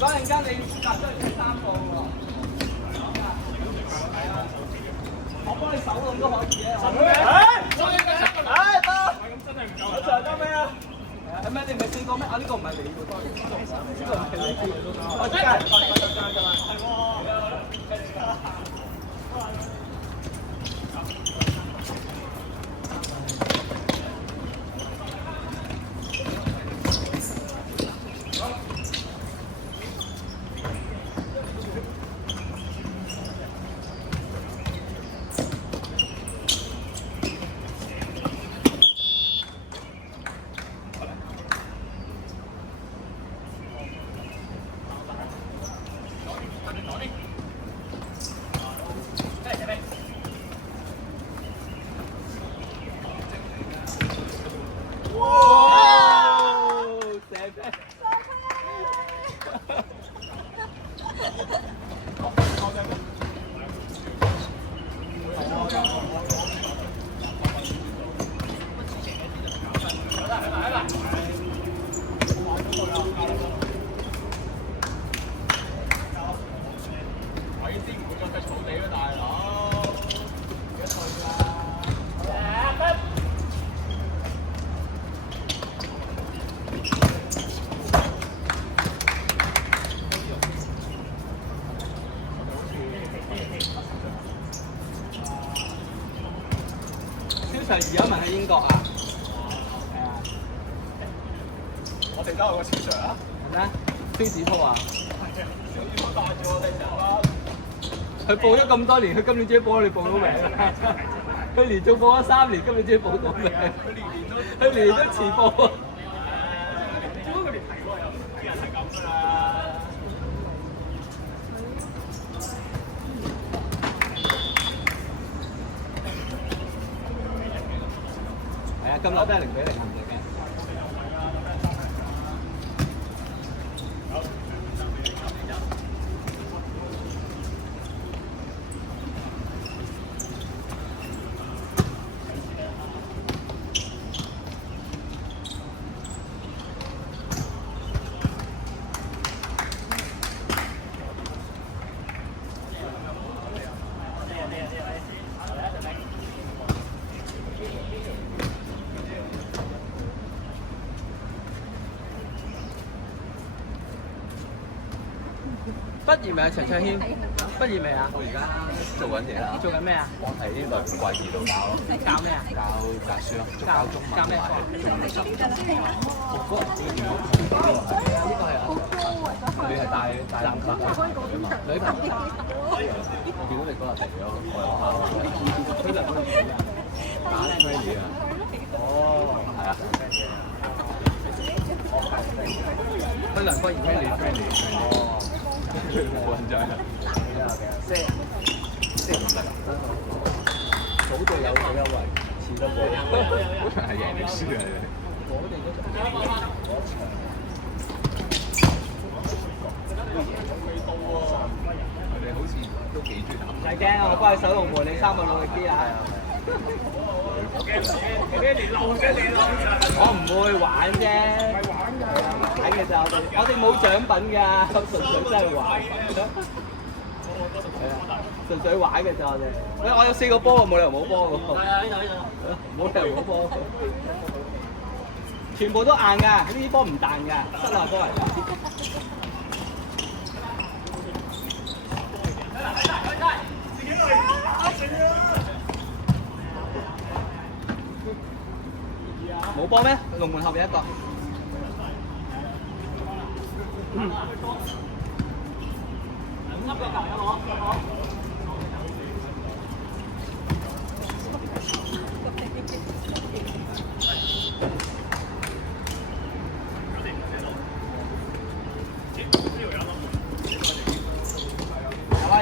果陣間你夾咗嚟3個喎，我幫你手咁都可以嘅。得。咁得咩啊？係咩？你唔係4個咩？啊呢個唔係你喎，呢個唔係你嘅。我知係。而家問喺英國啊？係啊。我哋交個超常啊？係咩？飛紙鋪啊？係啊。小帶住我哋走啦。佢報咗咁多年，佢今年終於報咗你報到名啦。佢連續報咗3年，今年終於報到名。佢年年都遲報啊。只不過佢連提過有啲人係咁㗎啦。咁攞都係0-0唔值嘅。畢業未啊，陳卓軒？畢業未啊？我而家做緊嘢啦。做緊咩啊？我喺內部貴二度教咯。教咩啊？教格書咯，教中文。教咩課？呢個係啊。你係帶男仔女朋友啊嘛？女朋友。我見到你嗰日嚟咗我學校。佢就去打 friend 啊？哦，係啊。去梁國賢 friend。哦。冇印象。即係唔得。早到有優惠，遲到冇。嗰場係贏定輸啊？我哋嗰場。佢哋好似都幾中意打。唔使驚啊！我幫你守龍門，你3個努力啲啊！我唔會玩啫，玩嘅就我哋冇獎品㗎，純粹真係玩。係啊，純粹玩嘅就我哋。喂，我有4個波喎，冇理由冇波㗎喎。係啊，呢度。冇理由冇波。全部都硬㗎，呢啲波唔彈㗎，室內波嚟㗎。冇波咩？龍門後邊一個。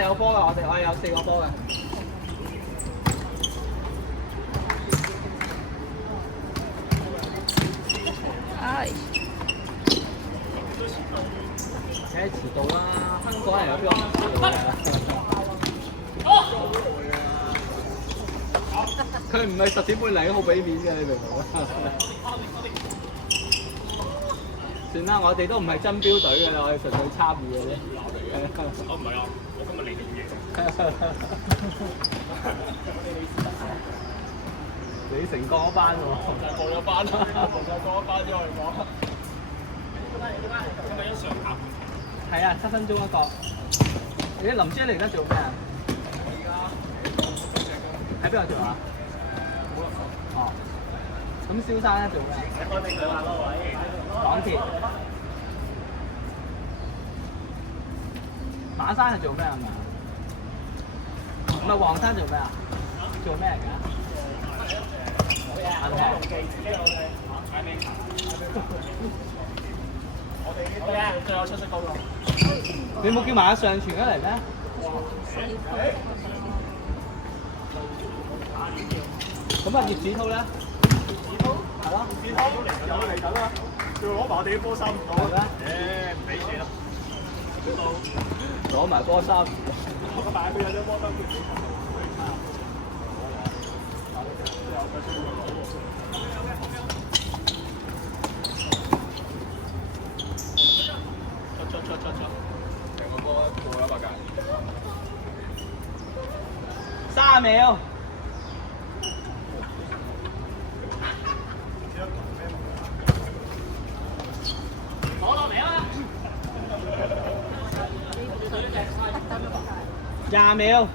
有波嘅，我有4個波嘅。係。梗係遲到啦！香港人有邊個唔遲到嘅？佢唔係10點半嚟，好俾面嘅，你明唔明啊？算啦，我哋都唔係爭標隊嘅啦，我哋純粹參與嘅啫。我唔係啊，我今日嚟做嘢。你成過咗班喎，過咗班啦，過咗班之後嚟講。今日一上下。係啊，7分鐘一個。你林姐嚟得做咩啊？我而家喺邊度做啊？哦。咁蕭生咧做咩？我哋兩個位。港鐵。馬生係做咩啊嘛？唔係黃生做咩啊？做咩㗎？銀行。我哋最有出色嗰個。你冇叫埋阿上傳咗嚟咩？咁啊葉子滔咧？係咯。子滔有嚟緊啦，仲攞埋我哋啲波衫唔到。係咩？唔俾錢啦。攞埋波衫。我買佢有張波衫佢自己出。成個波過100格。3秒。攞落嚟啊！20秒。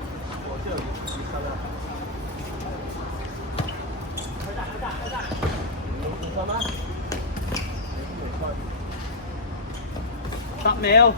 10秒。